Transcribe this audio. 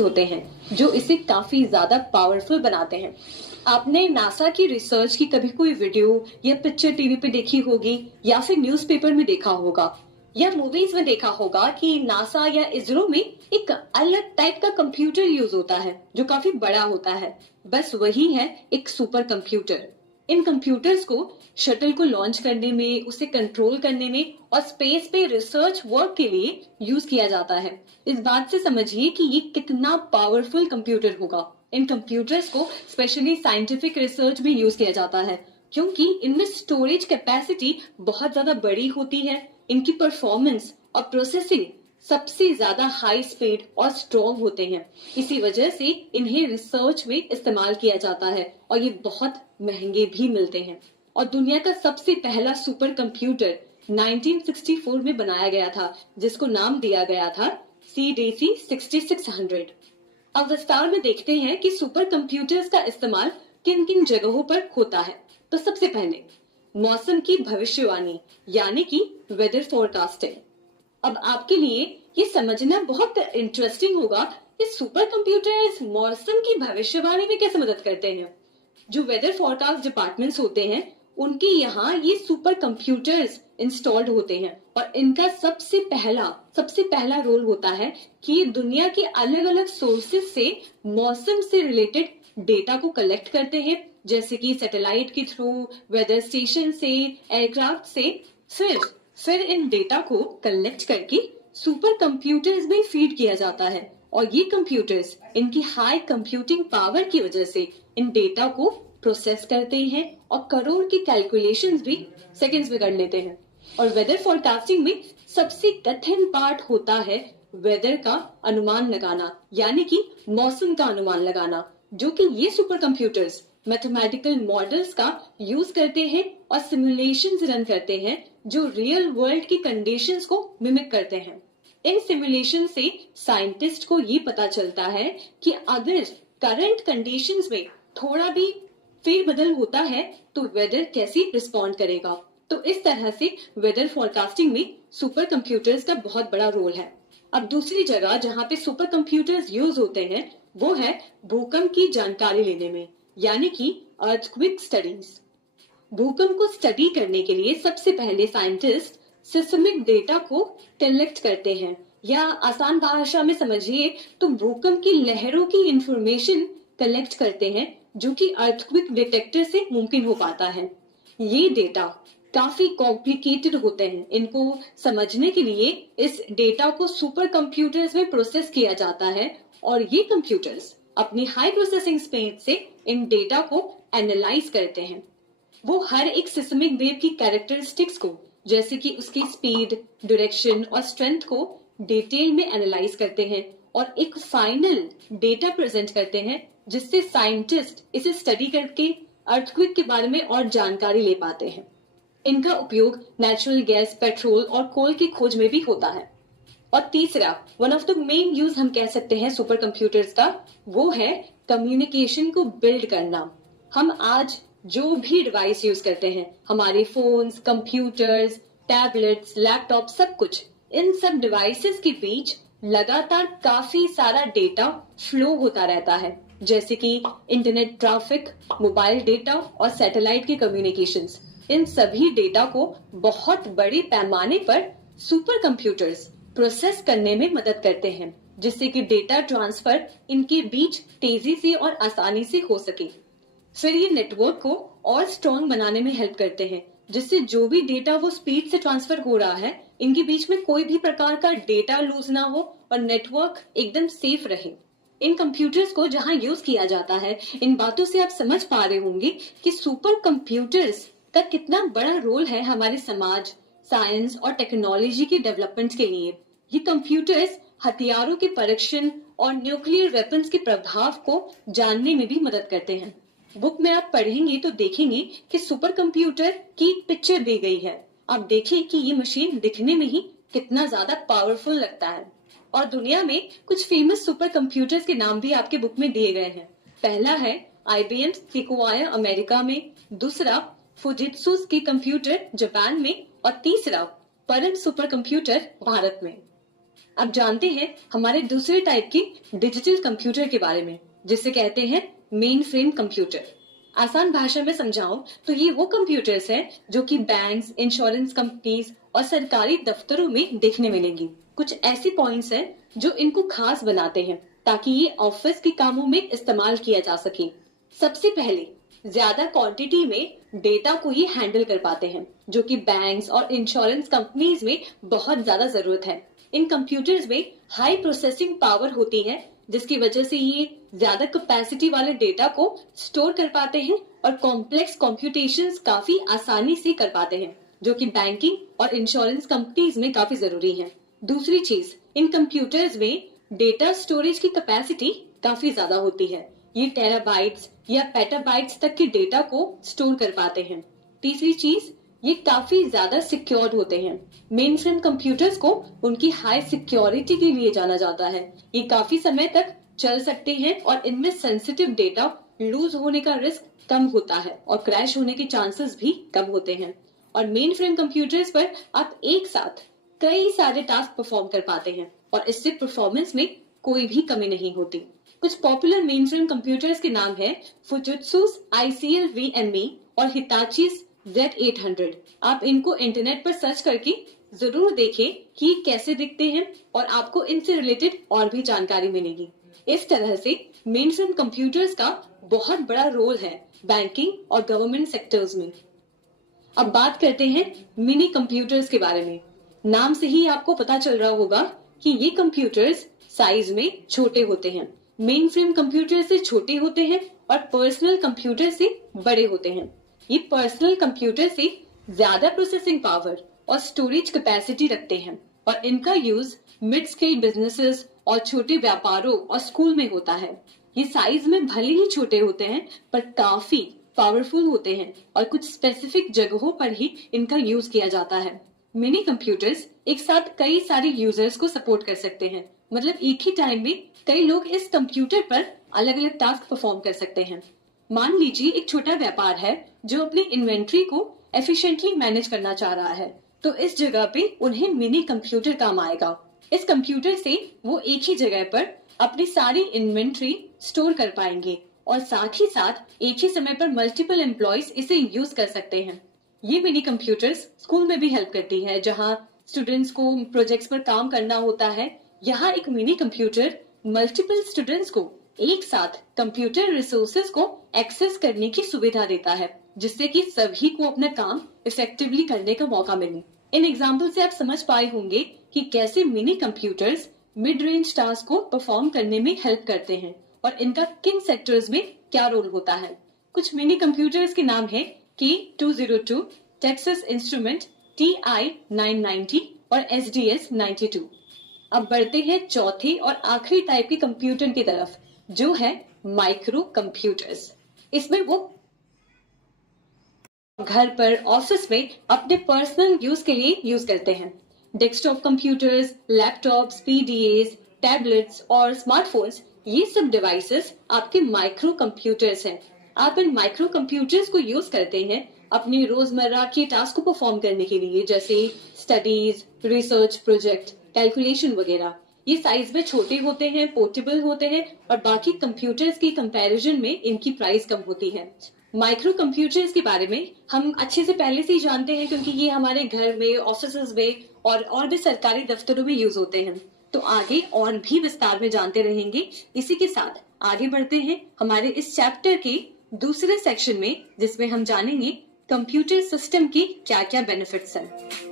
होते हैं जो इसे काफी ज्यादा पावरफुल बनाते हैं। आपने नासा की रिसर्च की कभी कोई वीडियो या पिक्चर टीवी पे देखी होगी या फिर न्यूज़पेपर में देखा होगा या मूवीज में देखा होगा कि नासा या इसरो में एक अलग टाइप का कंप्यूटर यूज होता है जो काफी बड़ा होता है। बस वही है एक सुपर कंप्यूटर। इन कंप्यूटर्स को शटल को लॉन्च करने में, उसे कंट्रोल करने में और स्पेस पे रिसर्च वर्क के लिए यूज किया जाता है। इस बात से समझिए कि ये कितना पावरफुल कंप्यूटर होगा। इन कंप्यूटर्स को स्पेशली साइंटिफिक रिसर्च में यूज किया जाता है क्योंकि इनमें स्टोरेज कैपेसिटी बहुत ज्यादा बड़ी होती है। इनकी परफॉर्मेंस और प्रोसेसिंग सबसे ज्यादा हाई स्पीड और स्ट्रॉन्ग होते हैं। इसी वजह से इन्हें रिसर्च में इस्तेमाल किया जाता है और ये बहुत महंगे भी मिलते हैं। और दुनिया का सबसे पहला सुपर कंप्यूटर 1964 में बनाया गया था जिसको नाम दिया गया था CDC 6600। अब विस्तार में देखते हैं कि सुपर कंप्यूटर्स का इस्तेमाल किन किन जगहों पर होता है। तो सबसे पहले मौसम की भविष्यवाणी यानी कि वेदर फोरकास्टिंग। अब आपके लिए ये समझना बहुत इंटरेस्टिंग होगा कि सुपर कंप्यूटर्स मौसम की भविष्यवाणी में कैसे मदद करते हैं। जो वेदर फोरकास्ट डिपार्टमेंट्स होते हैं उनके यहाँ ये सुपर कंप्यूटर्स इंस्टॉल्ड होते हैं और इनका सबसे पहला रोल होता है कि ये दुनिया के अलग अलग सोर्सेज से मौसम से रिलेटेड डेटा को कलेक्ट करते हैं, जैसे कि सैटेलाइट के थ्रू, वेदर स्टेशन से, एयरक्राफ्ट से। फिर इन डेटा को कलेक्ट करके सुपर कंप्यूटर्स में फीड किया जाता है और ये कंप्यूटर्स इनकी हाई कंप्यूटिंग पावर की वजह से इन डेटा को प्रोसेस करते हैं और करोड़ की कैलकुलेशंस भी सेकंड्स में कर लेते हैं। और वेदर फोरकास्टिंग में सबसे कठिन पार्ट होता है वेदर का अनुमान लगाना यानी कि मौसम का अनुमान लगाना, जो कि ये सुपर कंप्यूटर्स मैथमेटिकल मॉडल्स का यूज करते हैं और सिमुलेशंस रन करते हैं जो रियल वर्ल्ड की कंडीशंस को मिमिक करते हैं। इन सिमुलेशन से साइंटिस्ट को ये पता चलता है कि अगर करंट कंडीशंस में थोड़ा भी फेरबदल होता है तो वेदर कैसे रिस्पॉन्ड करेगा। तो इस तरह से वेदर फोरकास्टिंग में सुपर कंप्यूटर्स का बहुत बड़ा रोल है। अब दूसरी जगह जहाँ पे सुपर कंप्यूटर्स यूज होते हैं वो है भूकंप की जानकारी लेने में यानी कि अर्थक्वेक स्टडीज। भूकंप को स्टडी करने के लिए सबसे पहले साइंटिस्ट सिस्मिक डेटा को कलेक्ट करते हैं, या आसान भाषा में समझिए तो भूकंप की लहरों की इंफॉर्मेशन कलेक्ट करते हैं जो कि अर्थक्वेक डिटेक्टर से मुमकिन हो पाता है। ये डेटा काफी कॉम्प्लिकेटेड होते हैं। इनको समझने के लिए इस डेटा को सुपर कंप्यूटर्स में प्रोसेस किया जाता है और ये कंप्यूटर्स अपनी हाई प्रोसेसिंग स्पीड से इन डेटा को एनालाइज करते हैं। वो हर एक सिस्मिक वेव की कैरेक्टरिस्टिक्स को, जैसे कि उसकी स्पीड, डायरेक्शन और स्ट्रेंथ को डिटेल में एनालाइज करते हैं और एक फाइनल डेटा प्रेजेंट करते हैं जिससे साइंटिस्ट इसे स्टडी करके अर्थक्वेक के बारे में और जानकारी ले पाते हैं। इनका उपयोग नेचुरल गैस, पेट्रोल और कोल की खोज में भी होता है। और तीसरा, one of the main use हम कह सकते हैं सुपर कंप्यूटर्स का, वो है कम्युनिकेशन को बिल्ड करना। हम आज जो भी डिवाइस यूज करते हैं, हमारे फोन्स, कंप्यूटर्स, टैबलेट्स, लैपटॉप, सब कुछ, इन सब डिवाइसेस के बीच लगातार काफी सारा डेटा फ्लो होता रहता है, जैसे कि इंटरनेट ट्रैफिक, मोबाइल डेटा और सैटेलाइट के कम्युनिकेशंस। इन सभी डेटा को बहुत बड़े पैमाने पर सुपर कंप्यूटर्स प्रोसेस करने में मदद करते हैं जिससे कि डेटा ट्रांसफर इनके बीच तेजी से और आसानी से हो सके। फिर ये नेटवर्क को और स्ट्रॉन्ग बनाने में हेल्प करते हैं जिससे जो भी डेटा वो स्पीड से ट्रांसफर हो रहा है, इनके बीच में कोई भी प्रकार का डेटा लूज ना हो और नेटवर्क एकदम सेफ रहे। इन कंप्यूटर्स को जहां यूज किया जाता है, इन बातों से आप समझ पा रहे होंगे कि सुपर कंप्यूटर्स का कितना बड़ा रोल है हमारे समाज, साइंस और टेक्नोलॉजी के डेवलपमेंट के लिए। ये कंप्यूटर्स हथियारों के परीक्षण और न्यूक्लियर वेपन्स के प्रभाव को जानने में भी मदद करते हैं। बुक में आप पढ़ेंगे तो देखेंगे कि सुपर कंप्यूटर की पिक्चर दी गई है। आप देखिए कि ये मशीन दिखने में ही कितना ज्यादा पावरफुल लगता है। और दुनिया में कुछ फेमस सुपर कंप्यूटर्स के नाम भी आपके बुक में दिए गए हैं। पहला है IBM Sequoia अमेरिका में, दूसरा फुजित्सु की कंप्यूटर जापान में और तीसरा परम सुपर कंप्यूटर भारत में। अब जानते हैं हमारे दूसरे टाइप की डिजिटल कंप्यूटर के बारे में, जिसे कहते हैं मेन फ्रेम कंप्यूटर। आसान भाषा में समझाऊं तो ये वो कंप्यूटर्स हैं जो कि बैंक्स, इंश्योरेंस कंपनीज और सरकारी दफ्तरों में देखने मिलेंगी। कुछ ऐसी पॉइंट्स हैं जो इनको खास बनाते हैं ताकि ये ऑफिस के कामों में इस्तेमाल किया जा सके। सबसे पहले ज्यादा क्वांटिटी में डेटा को ये हैंडल कर पाते हैं, जो कि बैंक्स और इंश्योरेंस कंपनीज में बहुत ज्यादा जरूरत है। इन कंप्यूटर्स में हाई प्रोसेसिंग पावर होती है, जिसकी वजह से ये ज्यादा कैपेसिटी वाले डेटा को स्टोर कर पाते हैं और कॉम्प्लेक्स कॉम्प्यूटेशंस काफी आसानी से कर पाते हैं, जो कि बैंकिंग और इंश्योरेंस कंपनीज में काफी जरूरी है। दूसरी चीज, इन कंप्यूटर्स में डेटा स्टोरेज की कैपेसिटी काफी ज्यादा होती है। ये टेराबाइट्स या पेटाबाइट्स तक के डेटा को स्टोर कर पाते हैं। तीसरी चीज, ये काफी ज्यादा सिक्योर्ड होते हैं। मेन फ्रेम कंप्यूटर्स को उनकी हाई सिक्योरिटी के लिए जाना जाता है। ये काफी समय तक चल सकते हैं और इनमें सेंसिटिव डेटा लूज होने का रिस्क कम होता है और क्रैश होने के चांसेस भी कम होते हैं। और मेन फ्रेम कंप्यूटर्स पर आप एक साथ कई सारे टास्क परफॉर्म कर पाते हैं और इससे परफॉर्मेंस में कोई भी कमी नहीं होती। कुछ पॉपुलर मेन फ्रेम कंप्यूटर्स के नाम है Fujitsu's ICL VME और Hitachi's Z800। आप इनको इंटरनेट पर सर्च करके जरूर देखें कि कैसे दिखते हैं और आपको इनसे रिलेटेड और भी जानकारी मिलेगी। इस तरह से मेन फ्रेम कंप्यूटर्स का बहुत बड़ा रोल है बैंकिंग और गवर्नमेंट सेक्टर्स में। अब बात करते हैं मिनी कंप्यूटर्स के बारे में। नाम से ही आपको पता चल रहा होगा कि ये कंप्यूटर्स साइज में छोटे होते हैं। मेन फ्रेम कंप्यूटर से छोटे होते हैं और पर्सनल कंप्यूटर से बड़े होते हैं। ये पर्सनल कंप्यूटर से ज्यादा प्रोसेसिंग पावर और स्टोरेज कैपेसिटी रखते हैं और इनका यूज मिड स्केल बिजनेसेस और छोटे व्यापारों और स्कूल में होता है। ये साइज में भले ही छोटे होते हैं पर काफी पावरफुल होते हैं और कुछ स्पेसिफिक जगहों पर ही इनका यूज किया जाता है। मिनी कंप्यूटर्स एक साथ कई सारे यूजर्स को सपोर्ट कर सकते हैं, मतलब एक ही टाइम में कई लोग इस कंप्यूटर पर अलग अलग टास्क परफॉर्म कर सकते हैं। मान लीजिए एक छोटा व्यापार है जो अपनी इन्वेंट्री को एफिशिएंटली मैनेज करना चाह रहा है, तो इस जगह पे उन्हें मिनी कंप्यूटर काम आएगा। इस कंप्यूटर से वो एक ही जगह पर अपनी सारी इन्वेंट्री स्टोर कर पाएंगे और साथ ही साथ एक ही समय पर मल्टीपल एम्प्लॉयज इसे यूज कर सकते हैं। ये मिनी कंप्यूटर्स स्कूल में भी हेल्प करती है, जहाँ स्टूडेंट्स को प्रोजेक्ट्स पर काम करना होता है। यहाँ एक मिनी कंप्यूटर मल्टीपल स्टूडेंट्स को एक साथ कंप्यूटर रिसोर्सेज को एक्सेस करने की सुविधा देता है, जिससे कि सभी को अपना काम इफेक्टिवली करने का मौका मिले। इन एग्जाम्पल से आप समझ पाए होंगे कि कैसे mini computers mid range task को परफॉर्म करने में हेल्प करते हैं और इनका किन सेक्टर्स में क्या रोल होता है। कुछ मिनी कंप्यूटर्स के नाम है K202, टेक्सास इंस्ट्रूमेंट, TI-990 और SDS-92। अब बढ़ते हैं चौथे और आखिरी टाइप के कंप्यूटर की तरफ, जो है माइक्रो कंप्यूटर्स। इसमें वो घर पर, ऑफिस में अपने पर्सनल यूज के लिए यूज करते हैं। Desktop computers, laptops, PDAs, tablets और स्मार्टफोन्स, ये सब डिवाइसेस आपके माइक्रो कंप्यूटर्स हैं। आप इन माइक्रो कंप्यूटर्स को यूज करते हैं अपनी रोजमर्रा के टास्क को परफॉर्म करने के लिए, जैसे स्टडीज, रिसर्च प्रोजेक्ट, कैलकुलेशन वगैरह। ये साइज में छोटे होते हैं, पोर्टेबल होते हैं और बाकी कंप्यूटर्स की कंपैरिजन में इनकी प्राइस कम होती है। माइक्रो कंप्यूटर्स के बारे में हम अच्छे से पहले से ही जानते हैं, क्योंकि ये हमारे घर में, ऑफिस में और भी सरकारी दफ्तरों में यूज होते हैं। तो आगे और भी विस्तार में जानते रहेंगे। इसी के साथ आगे बढ़ते हैं हमारे इस चैप्टर के दूसरे सेक्शन में, जिसमें हम जानेंगे कंप्यूटर सिस्टम की क्या क्या बेनिफिट्स हैं।